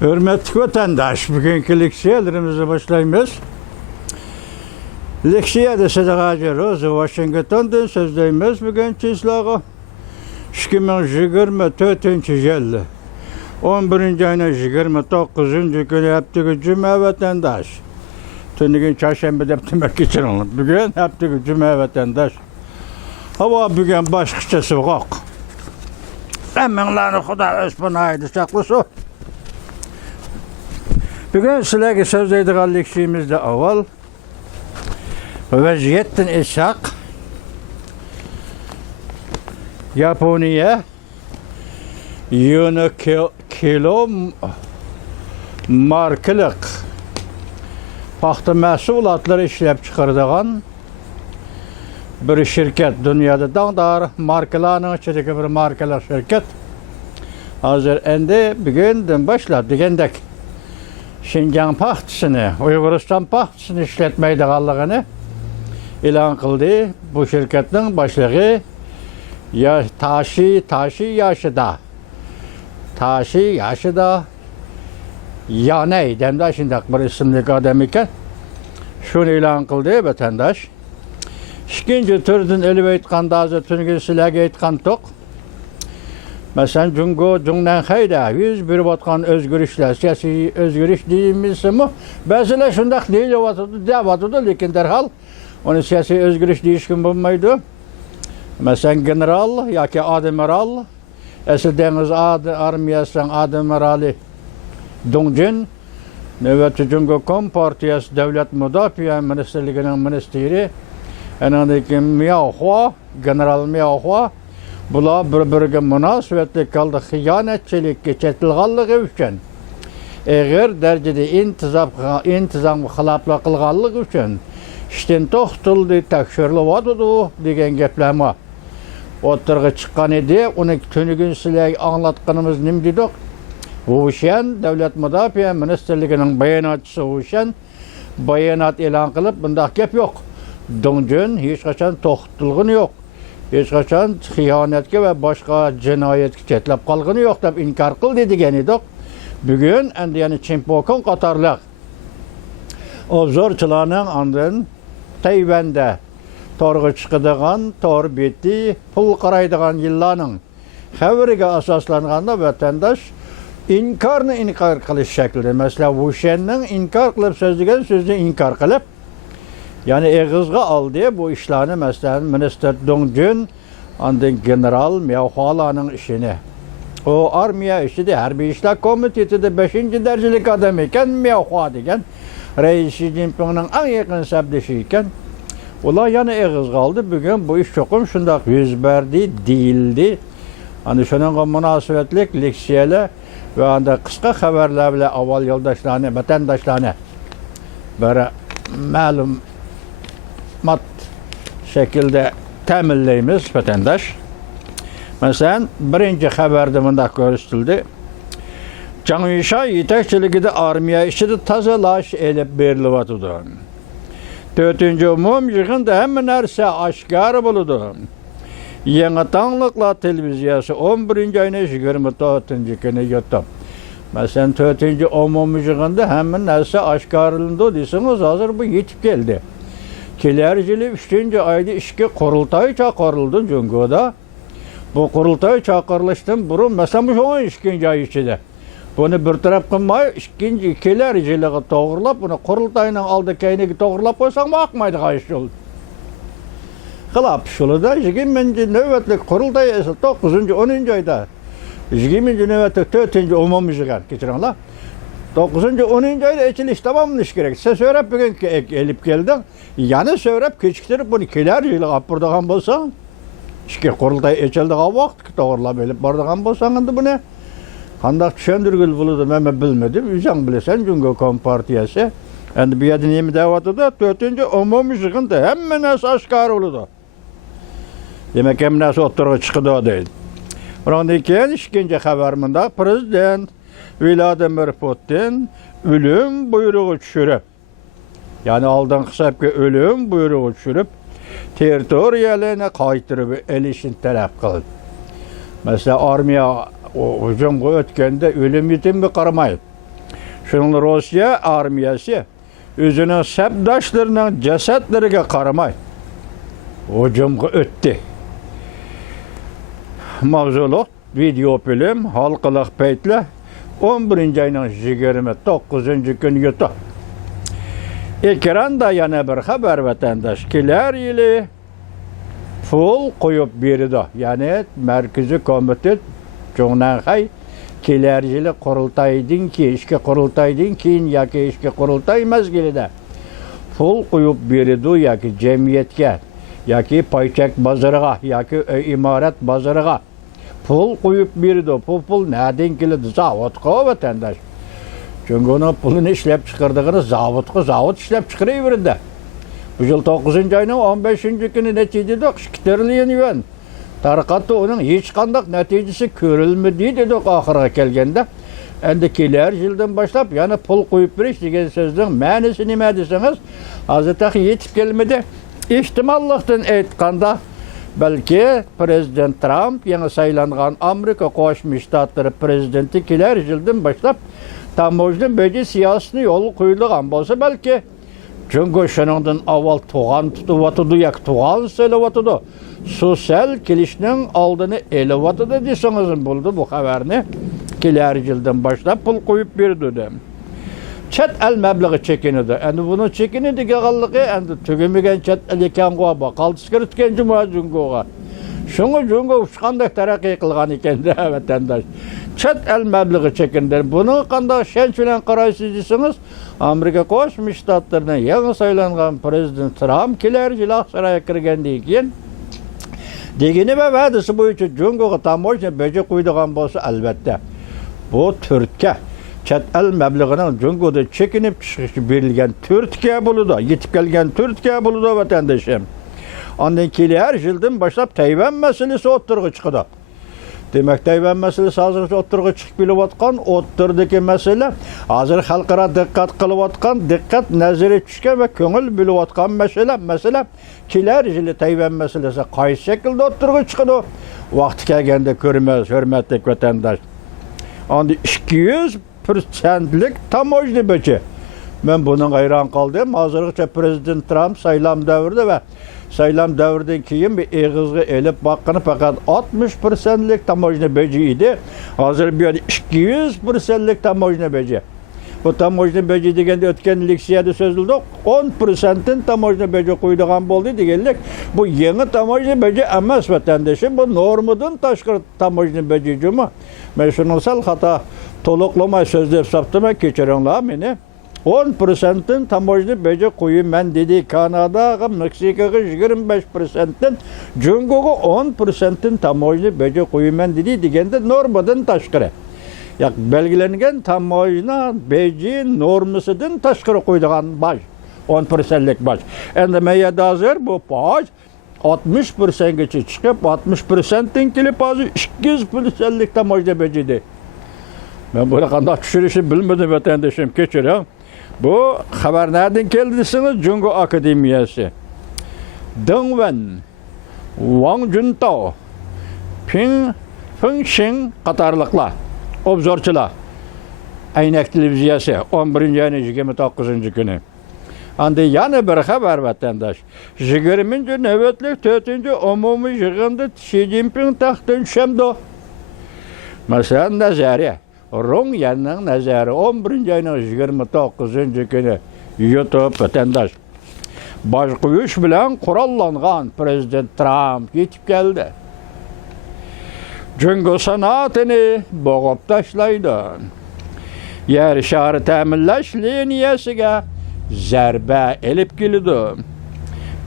Hürmetli vatandaş, bugünkü leksiyalarımızı başlayımız. Leksiya da Sadık Rozu, Washington'dan sözleyimiz bugün çizlağı. 2024 yılı 11. ayının 29. günü hepteki cüme vatandaş. Tünün çarşamba demek geçen olun. Bugün hepteki cüme vatandaş. Hava bugün başkıça soğuk. Eminlerini Xuda öz pınaydı saklısı. Bugün sizlerge sözleydiği leksiyimizde avval vaziyetten esak Yaponiya yönü kilo markalık paxta məhsulatları işlep çıkardıgan bir şirket, dünyada dağdar markalarının içindeki bir markalar şirket. Hazır endi bugünden başlap degendek Şinjan paxtasını, Uyguristan paxtasını işletmeydiğanlığını ilan kıldı. Bu şirketin başlığı ya taşı yaşıda ya ney demde şimdi bir isimli adam iken şunu ilan kıldı vatandaş. İkinci türden elip aytqanda hazır tüngü silage aytqan tok. Mesela Cundan hayda 101 batkan özgürüşler, siyasi özgürüş deyimizmi? Bazılar şundak değil devatıdı, lekin derhal onu siyasi özgürüş deyişkin bulmaydı. Mesela general ya ki admiral, Esir Deniz Armiyası'nın admirali Dongjin, nöbeti Cungo Kompartiyası Devlet Müdafiye Ministerliğinin ministeri, enandaki Miao General Miao, bula birbiriga münasebetli kaldı hıyanetçilik çetilganlığı üçün. Eğer derecede intizam xilapla kılganlık üçün işten toxtuldu, tekşirli vadıdı degen gepleme. Oturga çıkan idi, onu tünügün size anlatkanımız nim dedik. Uşen, Devlet Müdafiye Ministerliğinin bayanatçısı Uşen, bayanat ilan kılıp bunda gep yok. Dongjin hiç kaçan toxtulğun yok. Hiç kaçan hıyanetke ve başka cinayetke çetlep kalgını yok deb inkar kıl dedigen edik. Bugün endi yani Çinpokun qatarlıq obzorçılarının andın Tayvan'da torgu çıkıdığan, tor beti, pul qaraydıgan yıllarının xəbərige asaslanğanda vatandaş inkar kılış şekilde. Mesela Wushen'nin inkar kılıp sözlügen sözünü inkar kılıp yani eğizga aldı bu işlerini mesela Minister Dongjin andın General Miao işini. O armiya işi de Harbi İşler Komitesi de 5. derecelik adam iken Miao degen Reis Xi Jinping'in en yakın sebdeşi iken ola yani eğizga aldı. Bugün bu iş çokum şundak yüz verdi, değildi. Hani şunun münasebetlik leksiyele ve anda kısa haberlerle aval yoldaşlarına, vatandaşlarına böyle malum şekilde temelleyimiz vatandaş. Mesela birinci haberde bunda görüştüldü. Canışa yetekçilikte armiya işi de tazalaş elip berilivatıdı. 4. umum yığında hemen nerse aşkar buludu. Yeni tanlıkla televizyası 11. ayına 24. günü yuttu. Mesela 4. umum yığında hemen nerse aşkarılındı deyseniz hazır bu yetip geldi. Kilercili 3. ayda işki kurultay çağırıldı Cungo'da. Bu kurultay çağırılıştan burun mesela bu 2. ay içinde. Bunu bir taraf kılmayı kilerciliği doğrulap bunu kurultayla aldı kaynağı doğrulap koysan bakmaydı kayış yol. Kılap şunu da 20. nöbetlik kurultay 9. 10. ayda 20. nöbetlik 4. umum yığar geçirenler. 9. 10. ayda içiliş tamamlamış gerek. Sen söylep bugün elip geldin. Yani söylep keçiktirip bunu kilerciliği apırdağın bolsan İşte kurultay içildiği vakit doğrulap elip bardağın bolsan bu ne? Kandak düşündürgül buludu ben bilmedim. Yüzden bilesen Cungo Kompartiyası. Yani bir yedin yemi devatı da 4. umum yığında hemen aşkar oludu. Demek hem nasıl oturuğa çıkıdı o değil. Ondan keyin 2. haberiminde Prezident Vladimir Putin ölüm buyruğu düşürüp yani aldan hesap ki ölüm buyruğu düşürüp territoriyalarına qaytırıp elişin talep kıldı. Mesela armiya o hücum ötkende ölüm yetim mi qaramayıp. Şunun Rusya armiyası özünün sepdaşlarının cesetlerine karamay hücumga ötdi. Mavzuluk video film halkılık peytle 11. ayının 29. günü yutu. Ekranda yana bir haber vatandaş kiler ili pul koyup berdi. Yani Merkezi Komitet Çoğunakay kiler ili kurultaydın ki, işki kurultaydın ki, yaki işki kurultay mezgilide pul koyup berdi yaki cemiyetke, yaki payçak bazarıga, yaki imaret bazarıga pul koyup berdi. Pul nereden geldi? Zavodka vatandaş. Çünkü onun pulunu işlep çıkardığını zavut işlep çıkarıverdi. Bu yıl 9. ayının 15. günü neticede 2 trilyon yuan. Tarqatı onun hiç kandak neticesi görülmedi dedik ahırga kelgende. Endi keler yıldan başlap yani pul koyup beriş degan sözün ma'nisi nima deseniz hozircha yetib kelmedi. İhtimallıqdan aytganda belki Prezident Trump yeni saylangan Amerika Qo'shma Shtatlari prezidenti keler yıldan başlap tamojni beji siyosatini yo'l qo'yilgan bo'lsa balki çünkü şunundan avval tuğan tutuvatıdı yak tuğan söylevatıdı. Sosyal kilişinin aldığını elevatıdı deseniz buldu bu haberini. Kiler yıldan başlayıp pul koyup berdi. Çet el meblağı çekinidi. Yani bunu çekinidi geğallığı yani tügümügen çet el eken koğa kaltıskır tüken cuma cungoğa. Şunu cungo uçkandak terakki kılgan iken de vatandaş. Çet el meblağı çekindir. Bunu kanda şenç bilen qaraysız deseniz Amerika Qo'shma Shtatlarına yeni saylangan Prezident Trump keler yıl Aksaray'a kirgendiği keyin degeni ve va'dasi boyunca Jungo'ga tamojna beji qo'ydigan bo'lsa albatta bu Türkiye chet el mablag'ining Jungo'da chekinib chiqishi berilgan Türkiye buludu, yetib kelgan Türkiye buludu vatandaşım. Ondan kelar yıldan başlap Tayvan meselesi o'ttirg'i chiqdi. Demek Tayvan meselesi hazır o'ttirg'i chiqib kelayotgan o'ttirdagi mesele hazır xalqaro diqqat qilayotgan, diqqat nazari tushgan va ko'ngil bo'layotgan mesele. Mesela kelar yili Tayvan meselesi qaysi shaklda o'ttirg'i chiqdi? Vaqti kelganda ko'ramiz, hurmatli vatandosh. Onda 200%lik tamojna beji. Men bunun hayran kaldım. Hazırlıkça Prezident Trump saylam davrida ve saylam davridan keyin bir egizga elip baqqani fakat 60%lik tamojna beji idi. Hazır bir 200%lik tamojna beji. Bu tamojna beji degende o'tgan leksiyada so'zildi. 10%'in tamojna beji qo'ydigan bo'ldi deganlik. Bu yeni tamojna beji emas vatandaşım. Bu normadan tashqari tamojna beji juma. Men shuni sal xato to'liqlamay so'zlab saptama kechiringlar meni. 10%'in tamojna beji qo'yim men dedi. Kanadaga, Meksikaga 25%'in, Jungoga 10%'in tamojna beji qo'yim men dedi degende normadan tashqari. Ya belgilengen tamojna beji normasidan tashqari qo'ydigan baj 10%lik baj. Endi meyada hazır bu baj 60%gacha chiqib 60%dan kelib hozir 200%lik tamojna bejidi. Ben böyle qanday tushirishni bilmadim vatandoshim, kechiring. Bu xabar nereden keldi desiniz? Jungo Akademiyasi. Deng Wen, Wang Juntao, Feng Xing qatorliqlar obzorchilar. Aynak televiziyasi 11. ayının 29. günü. Anda yana bir haber vatandaş. 20. navbatlik 4. umumiy yig'inda Xi Jinping taxtdan tushdi. Masalan nazariya. Rongyanning nazari 11. ayının 29. günü YouTube vatandaş. Baş qo'yish bilan qurollangan Prezident Trump yetib keldi. Jungo sanatini bo'g'ib tashlaydi. Yer shari ta'minlash liniyasiga zarba elib keldi.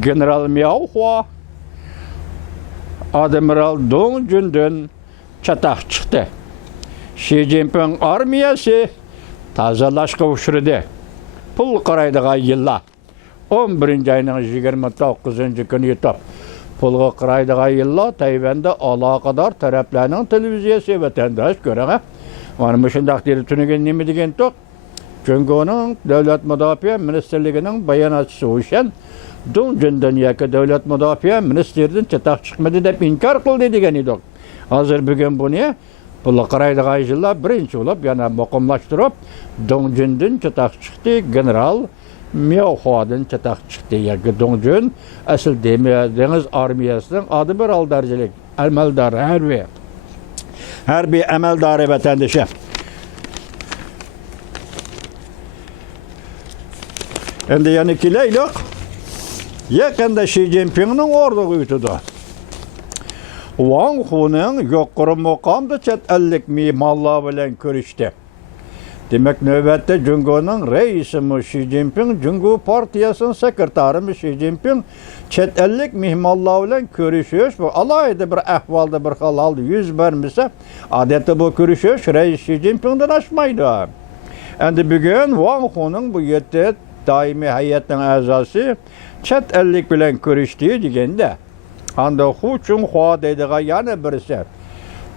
General Miao Hua, Admiral Dong Jundan chataq chiqdi. Xi Jinping armiyasi tozalashga uchirdi. Pul qaraydigan yillar 11. ayının 29. günü yetib. Pulga qaraydigan yillar Tayvanda aloqador taraflarning televiziyasi vatandosh ko'raga. Mana shundaq deb tunigan nima degan to'q. Jungoning Davlat Mudofaa Ministerligining bayonotchisi o'shan Dong Jundan yoki Davlat Mudofaa Ministeridan chataq chiqmadi deb inkor qildi degan edi. Hozir bugun buni Pulli qaraydigan yillar birinchi bo'lib yana muqimlashtirib, Dongjundan chatoq chiqdi, general Miyaoxuadan chatoq chiqdi. Yoki Dongjun asl dengiz armiyasining admiral darajalik amaldori harbiy amaldori vatandoshi. Endi yana kelaylik. Yaqinda Xi Jinpingning o'rniga o'tdi. Wang Huning yuqori maqomda chet ellik mehmonlar bilan ko'rishdi. Demak, navbatda Jungoning raisi Xi Jinping, Jungo partiyasining sekretari Xi Jinping chet ellik mehmonlar bilan ko'rishish bu alohida bir ahvolda bir xil yuz bermasa, odatda bu ko'rishish rais Xi Jinpingdan oshmaydi. Endi bugun Wang Huning bu yerda doimiy hay'atning a'zosi chet ellik bilan ko'rishdi deganda, anda Huchun Hua deydigan yana birisi.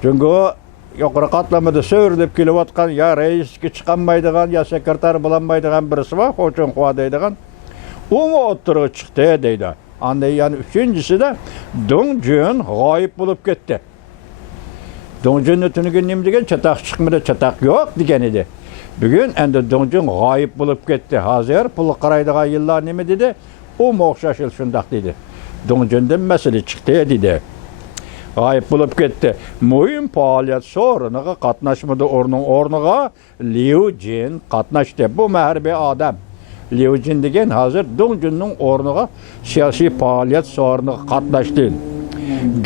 Jungo yuqori qatlamada so'rilib kelayotgan ya raisga chiqolmaydigan ya sekretar bo'lolmaydigan birisi bor, Huchun Hua deydigan. U o'tirib chiqdi deydi. Anda yana uchinchisida Dongjun g'oyib bo'lib ketdi. Dongjunni tuniga nima degan chatoq chiqmadi, chatoq yo'q degan edi. Bugun endi Dongjun g'oyib bo'lib ketdi. Hozir pul qaraydigan yillar nima dedi? U o'xshashil shundoq dedi. Dongjundan masala chiqdi dedi. G'oyib bo'lib ketdi. Muhim faoliyat so'riniga qatnashmadi, o'rniga Liu Jin qatnashdi. Bu harbiy odam. Liu Jin degan hozir Dongjunning o'rniga siyosiy faoliyat so'riniga qatnashdi.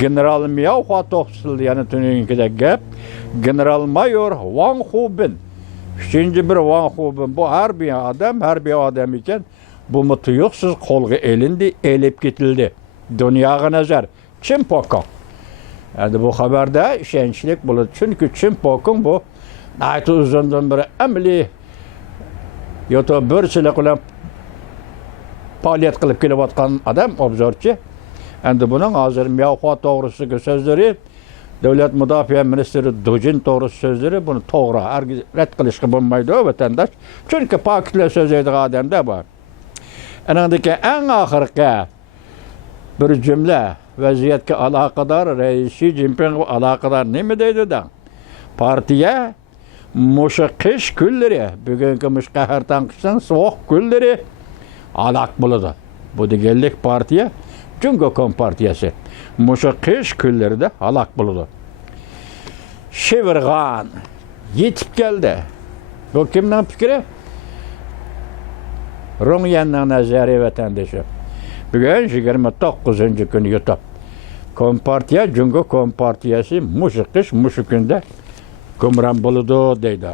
General Miyaoxua to'xtatildi, yana tuningida gap. General mayor Wang Hubin. Üçüncü bir Wang Hubin bu harbiy odam ekan. Bu tuyuqsiz qo'lga elindi, elib ketildi. Dunyoga nazar. Kim Pokong? Endi bu xabarda ishonchlik bo'ladi. Chunki Kim Pokong bu ayt uzundan beri amli yoto birchilik bilan faoliyat qilib kelayotgan odam, obzorchi. Endi buning hozir Miyaoxua to'g'risidagi so'zlari, Davlat Mudofaa ministri Dojin to'g'risida so'zlari buni to'g'ri, hargiz rad qilishga bo'lmaydi vatandosh. Chunki pokitlar so'zlaydigan odamda bor. Anandaki eng oxirgi bir jumla vaziyatga aloqador rais Xi Jinping aloqador nima deydi da? Partiya mushu qish kunlari, bugungi mush qahar tanqishdan sovuq kunlari aloq bo'ladi. Bu deganlik partiya Jungo Kompartiyasi mushu qish kunlarida aloq bo'ladi. Shivirg'an yetib keldi. Bu kimning fikri? Rongyanning nazariy vatandoshi. Bugun 29-kuni yutib. Kompartiya, Jungo Kompartiyasi mushu qish, mushu kunda hukmron bo'ladi deydi.